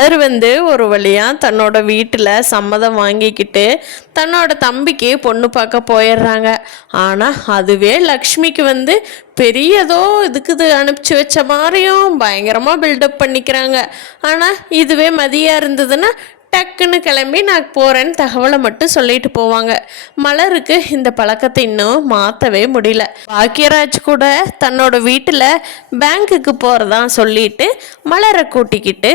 மலர் ஒரு வழியாக தன்னோட வீட்டில் சம்மதம் வாங்கிக்கிட்டு தன்னோட தம்பிக்கு பொண்ணு பார்க்க போயிடுறாங்க. ஆனால் அதுவே லக்ஷ்மிக்கு பெரியதோ இதுக்கு அனுப்பிச்சி வச்ச மாதிரியும் பயங்கரமாக பில்டப் பண்ணிக்கிறாங்க. ஆனால் இதுவே மதியாக இருந்ததுன்னா டக்குன்னு கிளம்பி நான் போகிறேன்னு தகவலை மட்டும் சொல்லிட்டு போவாங்க. மலருக்கு இந்த பழக்கத்தை இன்னும் மாற்றவே முடியல. பாக்யராஜ் கூட தன்னோட வீட்டில் பேங்க்குக்கு போகிறதா சொல்லிட்டு மலரை கூட்டிக்கிட்டு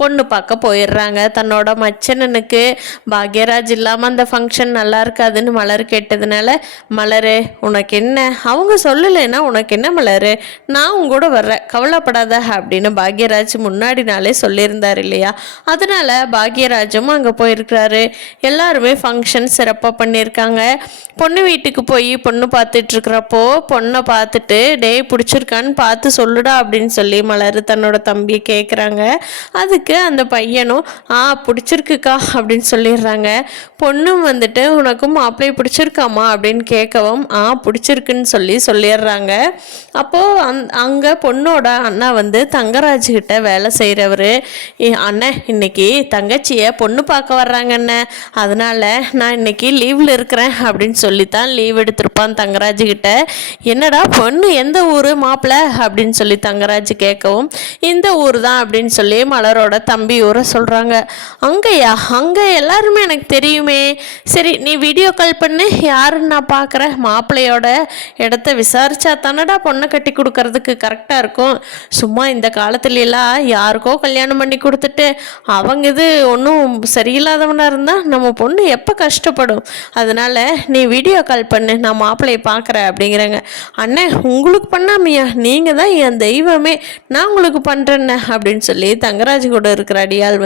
பொண்ணு பார்க்க போயிடுறாங்க. தன்னோட மச்சனனுக்கு பாக்யராஜ் இல்லாமல் அந்த ஃபங்க்ஷன் நல்லா இருக்காதுன்னு மலர் கேட்டதுனால, மலர் உனக்கு என்ன, அவங்க சொல்லலைன்னா உனக்கு என்ன மலர், நான் உங்கூட வர்றேன், கவலைப்படாத அப்படின்னு பாக்யராஜ் முன்னாடி நாளே சொல்லியிருந்தார் இல்லையா. அதனால பாக்யராஜும் அங்கே போயிருக்கிறாரு. எல்லாருமே ஃபங்க்ஷன் சிறப்பாக பண்ணியிருக்காங்க. பொண்ணு வீட்டுக்கு போய் பொண்ணு பார்த்துட்ருக்கிறப்போ பொண்ணை பார்த்துட்டு டே பிடிச்சிருக்கான்னு பார்த்து சொல்லுடா அப்படின்னு சொல்லி மலர் தன்னோட தம்பியை கேட்குறாங்க. அதுக்கு அந்த பையனும் பிடிச்சிருக்குக்கா அப்படின்னு சொல்லிடுறாங்க. பொண்ணும் உனக்கும் மாப்பிள்ளையை பிடிச்சிருக்காமா அப்படின்னு கேட்கவும் பிடிச்சிருக்குன்னு சொல்லிடுறாங்க. அப்போது அங்கே பொண்ணோட அண்ணா தங்கராஜ் கிட்ட வேலை செய்கிறவர், அண்ணன் இன்னைக்கு தங்கச்சியை பொண்ணு பார்க்க வர்றாங்க அண்ணன், அதனால் நான் இன்னைக்கு லீவில் இருக்கிறேன் அப்படின்னு சொல்லித்தான் லீவ் எடுத்திருப்பான் தங்கராஜ் கிட்ட. என்னடா பொண்ணு எந்த ஊர் மாப்பிள்ளை அப்படின்னு சொல்லி தங்கராஜ் கேட்கவும், இந்த ஊர் தான் அப்படின்னு சொல்லி மலரோட தம்பி ஊரை சொல்கிறாங்க. அங்கேயா, அங்கே எல்லாருமே எனக்கு தெரியுமே, சரி நீ வீடியோ கால் பண்ணு, யாருன்னு நான் பார்க்குறேன், மாப்பிள்ளையோட இடத்த விசாரிச்சா தானடா பொண்ணை கட்டி கொடுக்கறதுக்கு கரெக்டாக இருக்கும். சும்மா இந்த காலத்துலலாம் யாருக்கோ கல்யாணம் பண்ணி கொடுத்துட்டு அவங்க இது ஒன்றும் சரியில்லாதவனாக இருந்தால் நம்ம பொண்ணு எப்போ கஷ்டப்படும், அதனால் நீ வீடியோ கால் பண்ணு, நான் மாப்பிள்ளையை பார்க்குறேன் அப்படிங்கிறாங்க. அண்ணன் உங்களுக்கு பண்ணாமையா, நீங்கள் தான் என் தெய்வமே, நான் உங்களுக்கு பண்ணுறேன்ன அப்படின்னு சொல்லி தங்கராஜ் கூட இருக்கிற அடியால்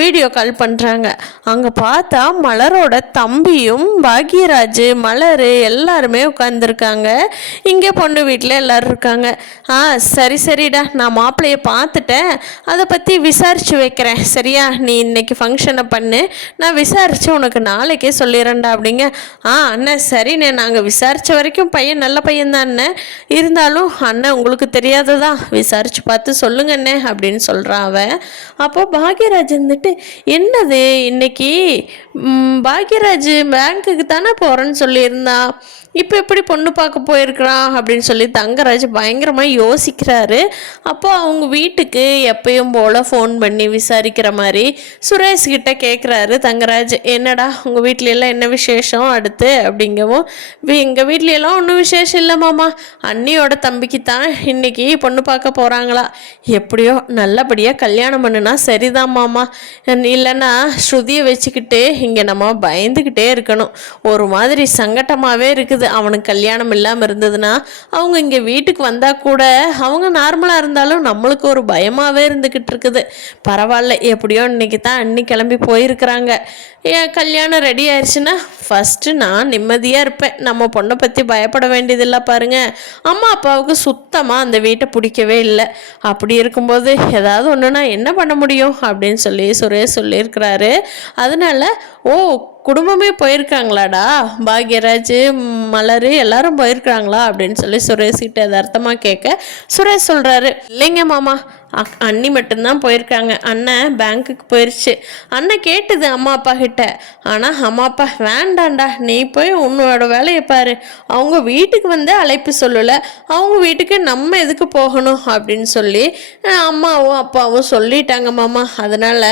வீடியோ கால் பண்ணுறாங்க. அங்கே பார்த்தா மலரோட தம்பியும் பாக்யராஜ் மலர் எல்லாருமே உட்காந்துருக்காங்க. இங்கே பொண்ணு வீட்டில் எல்லோரும் இருக்காங்க. சரி சரிடா, நான் மாப்பிள்ளையை பார்த்துட்டேன், அதை பற்றி விசாரித்து வைக்கிறேன், சரியா, நீ இன்னைக்கு ஃபங்க்ஷனை பண்ணு, நான் விசாரித்து உனக்கு நாளைக்கே சொல்லிடுறேன்டா அப்படிங்க. அண்ணன் சரிண்ணே, நாங்கள் விசாரித்த வரைக்கும் பையன் நல்ல பையன் தான் அண்ணன், இருந்தாலும் அண்ணன் உங்களுக்கு தெரியாததா, விசாரித்து பார்த்து சொல்லுங்கண்ணே அப்படின்னு சொல்கிறான் அவன். அப்போ பாக்யராஜ் என்னது இன்னைக்கு பாக்யராஜ் பேங்க்குக்கு தானே போகிறேன்னு சொல்லியிருந்தான், இப்போ எப்படி பொண்ணு பார்க்க போயிருக்கிறான் அப்படின்னு சொல்லி தங்கராஜ் பயங்கரமாக யோசிக்கிறாரு. அப்போ அவங்க வீட்டுக்கு எப்பயும் போல் ஃபோன் பண்ணி விசாரிக்கிற மாதிரி சுரேஷ் கிட்ட கேட்குறாரு தங்கராஜ், என்னடா உங்கள் வீட்லையெல்லாம் என்ன விசேஷம் அடுத்து அப்படிங்கவும், எங்கள் வீட்லையெல்லாம் ஒன்றும் விசேஷம் இல்லை மாமா, அண்ணியோட தம்பிக்கு தான் இன்னைக்கு பொண்ணு பார்க்க போகிறாங்களா, எப்படியோ நல்லபடியாக கல்யாணம் பண்ணுனா சரிதான் மாமா, இல்லைன்னா ஸ்ருதியை வச்சுக்கிட்டு இங்கே நம்ம பயந்துக்கிட்டே இருக்கணும், ஒரு மாதிரி சங்கட்டமாகவே இருக்குது, அவனுக்கு கல்யாணம் இல்லாமல் இருந்ததுன்னா அவங்க இங்கே வீட்டுக்கு வந்தால் கூட அவங்க நார்மலாக இருந்தாலும் நம்மளுக்கு ஒரு பயமாகவே இருந்துக்கிட்டு இருக்குது, பரவாயில்ல எப்படியோ இன்னைக்கு தான் அண்ணி கிளம்பி போயிருக்கிறாங்க, கல்யாணம் ரெடி ஆயிடுச்சுன்னா ஃபஸ்ட்டு நான் நிம்மதியாக இருப்பேன், நம்ம பொண்ணை பற்றி பயப்பட வேண்டியதில்லை பாருங்க, அம்மா அப்பாவுக்கு சுத்தமாக அந்த வீட்டை பிடிக்கவே இல்லை, அப்படி இருக்கும்போது ஏதாவது ஒன்றுனா என்ன பண்ண முடியும் அப்படின்னு சொல்லி சுரேஷ் சொல்லியிருக்கிறாரு. அதனால குடும்பமே போயிருக்காங்களாடா, பாக்யராஜ் மலர் எல்லாரும் போயிருக்காங்களா அப்படின்னு சொல்லி சுரேஷ் கிட்ட யதார்த்தமாக கேட்க சுரேஷ் சொல்கிறாரு, இல்லைங்க மாமா, அண்ணி மட்டும்தான் போயிருக்காங்க, அண்ணன் பேங்க்குக்கு போயிடுச்சு, அண்ணன் கேட்டுது அம்மா அப்பா கிட்ட, ஆனால் அம்மா அப்பா வேண்டாண்டா நீ போய் உன்னோட வேலையை பாரு, அவங்க வீட்டுக்கு அழைப்பு சொல்லலை, அவங்க வீட்டுக்கு நம்ம எதுக்கு போகணும் அப்படின்னு சொல்லி அம்மாவும் அப்பாவும் சொல்லிட்டாங்க மாமா, அதனால்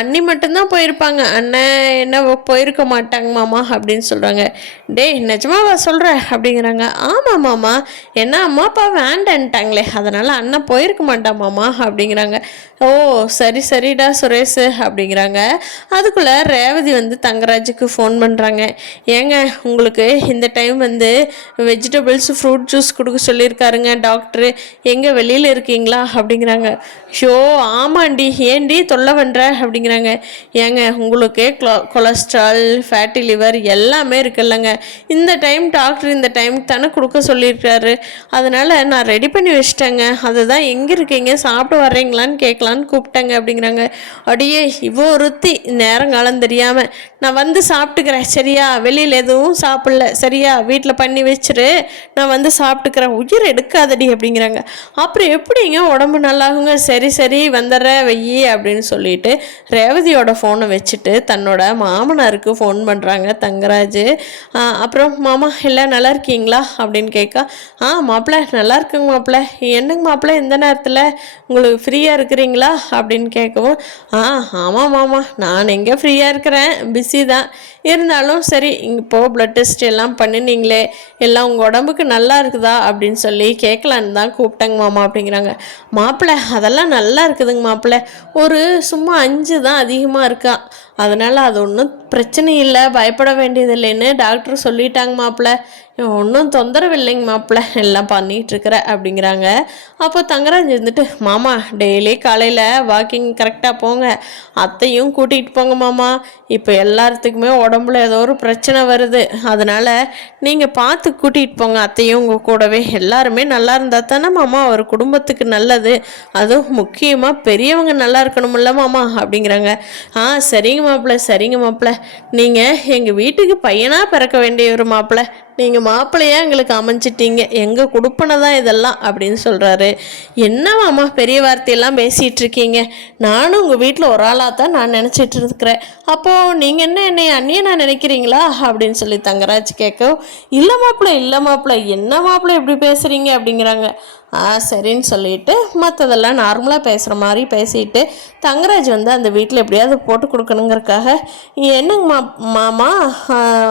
அண்ணி மட்டும்தான் போயிருப்பாங்க, அண்ணன் என்ன போயிருக்க மாட்டாங்க மாமா அப்படின்னு சொல்கிறாங்க. டேய் நிஜமாவா சொல்கிற அப்படிங்கிறாங்க. ஆமாம் மாமா, என்ன அம்மா அப்பா வேண்டான்ட்டாங்களே, அதனால் அண்ணன் போயிருக்க மாட்டான் மாமா அப்படிங்கிறாங்க. ஓ சரி சரிடா சுரேஷ் அப்படிங்கிறாங்க. அதுக்குள்ளே ரேவதி தங்கராஜுக்கு ஃபோன் பண்ணுறாங்க. ஏங்க உங்களுக்கு இந்த டைம் வெஜிடபிள்ஸ் ஃப்ரூட் ஜூஸ் கொடுக்க சொல்லியிருக்காருங்க டாக்டரு, எங்கே வெளியில் இருக்கீங்களா அப்படிங்கிறாங்க. ஷோ ஆமாண்டி, ஏண்டி தொல்லை பண்ணுற அப்படிங்கிறாங்க. ஏங்க உங்களுக்கு கொலஸ்ட்ரால் ஃபேட்டி லிவர் எல்லாமே இருக்குல்லங்க, இந்த டைம் டாக்டர் இந்த டைமுக்கு தானே கொடுக்க சொல்லியிருக்காரு, அதனால் நான் ரெடி பண்ணி வச்சிட்டேங்க, அதுதான் எங்கே இருக்கீங்க சாப்பிட சாப்பிட்டு வர்றீங்களான்னு கேட்கலான்னு கூப்பிட்டேங்க அப்படிங்கிறாங்க. அடியே இவ்வளோ ஒருத்தி நேரங்காலம் தெரியாமல் நான் வந்து சாப்பிட்டுக்கிறேன் சரியா, வெளியில் எதுவும் சாப்பிடல சரியா, வீட்டில் பண்ணி வச்சிரு, நான் வந்து சாப்பிட்டுக்கிறேன், உயிர் எடுக்காதடி அப்படிங்கிறாங்க. அப்புறம் எப்படிங்க உடம்பு நல்லாகுங்க, சரி சரி வந்துடுறேன் வெய்யி அப்படின்னு சொல்லிட்டு ரேவதியோட ஃபோனை வச்சுட்டு தன்னோட மாமனாருக்கு ஃபோன் பண்ணுறாங்க தங்கராஜ். அப்புறம் மாமா எல்லாம் நல்லா இருக்கீங்களா அப்படின்னு கேட்கா. மாப்பிள்ளை நல்லா இருக்குங்க மாப்பிள்ளை, என்னங்க மாப்பிள்ளை இந்த நேரத்தில் உங்களுக்கு ஃப்ரீயாக இருக்கிறீங்களா அப்படின்னு கேட்கவும், ஆமாம் மாமா நான் எங்கே ஃப்ரீயாக இருக்கிறேன், பிஸி தான், இருந்தாலும் சரி இப்போது ப்ளட் டெஸ்ட் எல்லாம் பண்ணினீங்களே எல்லாம் உங்கள் உடம்புக்கு நல்லா இருக்குதா அப்படின்னு சொல்லி கேட்கலான்னு தான் கூப்பிட்டேங்க மாமா அப்படிங்கிறாங்க. மாப்பிள்ளை அதெல்லாம் நல்லா இருக்குதுங்க மாப்பிள்ளை, ஒரு சும்மா 5 தான் அதிகமாக இருக்கா, அதனால் அது ஒன்றும் பிரச்சனை இல்லை, பயப்பட வேண்டியது இல்லைன்னு டாக்டர் சொல்லிட்டாங்க மாப்பிள்ளை, ஒன்றும் தொந்தரவு இல்லைங்க மாப்பிள்ளை, எல்லாம் பண்ணிகிட்ருக்குற அப்படிங்கிறாங்க. அப்போ தங்கராஜ் இருந்துட்டு, மாமா டெய்லி காலையில் வாக்கிங் கரெக்டாக போங்க, அத்தையும் கூட்டிகிட்டு போங்க மாமா, இப்போ எல்லாத்துக்குமே உடம்புல ஏதோ ஒரு பிரச்சனை வருது, அதனால் நீங்கள் பார்த்து கூட்டிகிட்டு போங்க அத்தையும் உங்கள் கூடவே, எல்லாருமே நல்லா இருந்தால் தானே மாமா ஒரு குடும்பத்துக்கு நல்லது, அதுவும் முக்கியமாக பெரியவங்க நல்லா இருக்கணும்ல மாமா அப்படிங்கிறாங்க. சரிங்க மாப்பிள்ளை சரிங்க மாப்பிள்ளை, நீங்கள் எங்கள் வீட்டுக்கு பையனாக பிறக்க வேண்டிய ஒரு மாப்பிள்ளை, நீங்கள் மாப்பிள்ளையா எங்களுக்கு அமைஞ்சிட்டீங்க, எங்கள் கொடுப்பனை தான் இதெல்லாம் அப்படின்னு சொல்கிறாரு. என்ன மாமா பெரிய வார்த்தையெல்லாம் பேசிகிட்டு இருக்கீங்க, நானும் உங்கள் வீட்டில் ஒரு ஆளாக தான் நான் நினச்சிட்டு இருக்கிறேன், அப்போது நீங்கள் என்ன என்னை அண்ணியை நினைக்கிறீங்களா அப்படின்னு சொல்லி தங்கராஜ் கேட்க, இல்லை மாப்பிள்ளை என்ன மாப்பிள்ளை இப்படி பேசுகிறீங்க அப்படிங்கிறாங்க. சரின்னு சொல்லிட்டு மற்றதெல்லாம் நார்மலாக பேசுகிற மாதிரி பேசிட்டு தங்கராஜ் வந்து அந்த வீட்டில் எப்படியாவது போட்டு கொடுக்கணுங்கிறக்காக, என்னங்க மாமா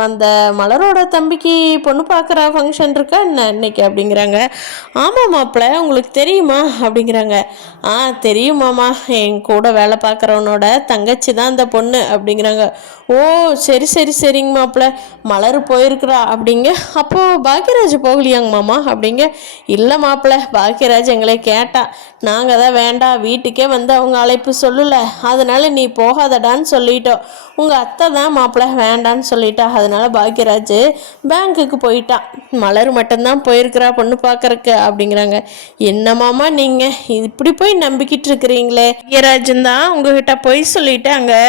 அந்த மலரோட தம்பிக்கு பொண்ணு பார்க்குற ஃபங்க்ஷன் இருக்கா என்ன இன்னைக்கு அப்படிங்கிறாங்க. ஆமாம் மாப்பிள்ளை உங்களுக்கு தெரியுமா அப்படிங்கிறாங்க. தெரியும் மாமா, என் கூட வேலை பார்க்குறவனோட தங்கச்சி தான் அந்த பொண்ணு அப்படிங்கிறாங்க. ஓ சரிங்க மாப்பிள்ளை, மலர் போயிருக்கிறா அப்படிங்க, அப்போது பாக்கியராஜ் போகலையாங்க மாமா அப்படிங்க. இல்லை மாப்பிள்ளை, பாக்கியராஜ் எங்களை கேட்டா, நாங்கள் தான் வேண்டாம் வீட்டுக்கே வந்து அவங்க அழைப்பு சொல்லலை, அதனால நீ போகாதடான்னு சொல்லிட்டோம், உங்கள் அத்தை தான் மாப்பிள்ளை வேண்டான்னு சொல்லிட்டா, அதனால பாக்கியராஜ் பேங்க்குக்கு போயிட்டான், மலர் மட்டும்தான் போயிருக்கிறா பொண்ணு பார்க்கறக்கு அப்படிங்கிறாங்க. என்னமாமா நீங்கள் இப்படி போய் நம்பிக்கிட்டு இருக்கிறீங்களே, பாக்கியராஜன் தான் உங்ககிட்ட போய் சொல்லிட்டு அங்கே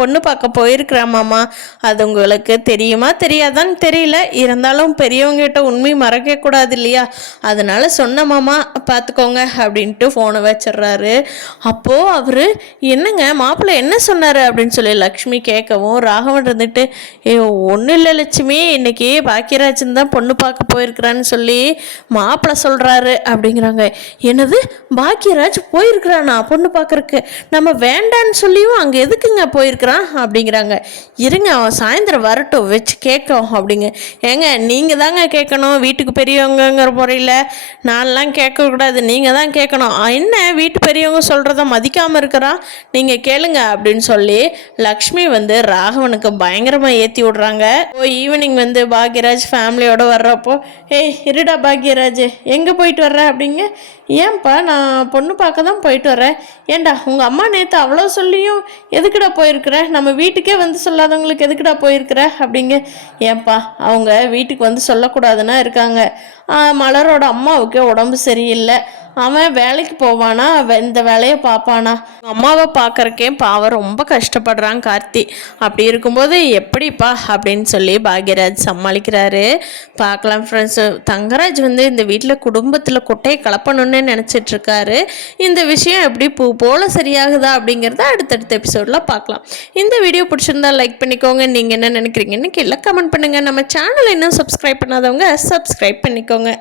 பொண்ணு பார்க்க போயிருக்கிறா மாமா, அது உங்களுக்கு தெரியுமா தெரியாதான்னு தெரியல, இருந்தாலும் பெரியவங்ககிட்ட உண்மை மறக்கக்கூடாது இல்லையா, அதனால சொன்ன மாமா பார்த்துக்கோங்க அப்படின்ட்டு ஃபோனை வச்சிடுறாரு. அப்போது அவர் என்னங்க மாப்பிள்ளை என்ன சொன்னார் அப்படின்னு சொல்லி லக்ஷ்மி கேட்கவும், ராகவன் இருந்துட்டு ஒன்றும் இல்லை லட்சுமி, இன்னைக்கு பாக்கியராஜன் தான் பொண்ணு பார்க்க போயிருக்கிறான்னு சொல்லி மாப்பிள்ளை சொல்கிறாரு அப்படிங்கிறாங்க. என்னது பாக்கியராஜ் போயிருக்கிறானா பொண்ணு பார்க்கறக்கு, நம்ம வேண்டான்னு சொல்லியும் அங்கே எதுக்குங்க போயிருக்கிறான் அப்படிங்கிறாங்க. இருங்க அவன் சாயந்தரம் வரட்டும் வச்சு கேட்கும் அப்படிங்க. ஏங்க நீங்கள் தாங்க கேட்கணும், வீட்டுக்கு பெரியவங்கங்கிற முறையில் நான்லாம் கேட்கக்கூடாது, நீங்கள் தான் கேட்கணும், என்ன வீட்டு பெரியவங்க சொல்கிறத மதிக்காமல் இருக்கிறான், நீங்கள் கேளுங்க அப்படின்னு சொல்லி லக்ஷ்மி வந்து ராகவனுக்கு பயங்கரமாக ஏற்றி விடுறாங்க. ஈவினிங் வந்து பாக்யராஜ் ஃபேமிலியோடு வர்றப்போ, இருடா பாக்யராஜ் எங்கே போயிட்டு வர்ற அப்படிங்க. ஏன்பா நான் பொண்ணு பார்க்க தான் போயிட்டு வரேன், ஏண்டா உங்கள் அம்மா நேற்று அவ்வளோ சொல்லியும் எதுக்குடா போயிருக்கிற, நம்ம வீட்டுக்கே வந்து சொல்லாதவங்களுக்கு எதுக்குடா போயிருக்கிற அப்படிங்க. ஏன்பா அவங்க வீட்டுக்கு வந்து சொல்லக்கூடாதுன்னா இருக்காங்க, மலரோட அம்மாவுக்கே உடம்பு சரியில்லை, அவன் வேலைக்கு போவானா இந்த வேலையை பார்ப்பானா, அம்மாவை பார்க்கறக்கே பாவம் ரொம்ப கஷ்டப்படுறான் கார்த்தி, அப்படி இருக்கும்போது எப்படிப்பா அப்படின்னு சொல்லி பாக்யராஜ் சமாளிக்கிறாரு. பார்க்கலாம் ஃப்ரெண்ட்ஸ், தங்கராஜ் வந்து இந்த வீட்டில் குடும்பத்தில் குட்டையை கலப்பணும்னு நினச்சிட்ருக்காரு. இந்த விஷயம் எப்படி பூ போல் சரியாகுதா அப்படிங்கிறத அடுத்தடுத்த எபிசோடில் பார்க்கலாம். இந்த வீடியோ பிடிச்சிருந்தா லைக் பண்ணிக்கோங்க, நீங்கள் என்ன நினைக்கிறீங்கன்னு கீழே கமெண்ட் பண்ணுங்கள். நம்ம சேனலை இன்னும் சப்ஸ்கிரைப் பண்ணாதவங்க சப்ஸ்கிரைப் பண்ணிக்கோங்க.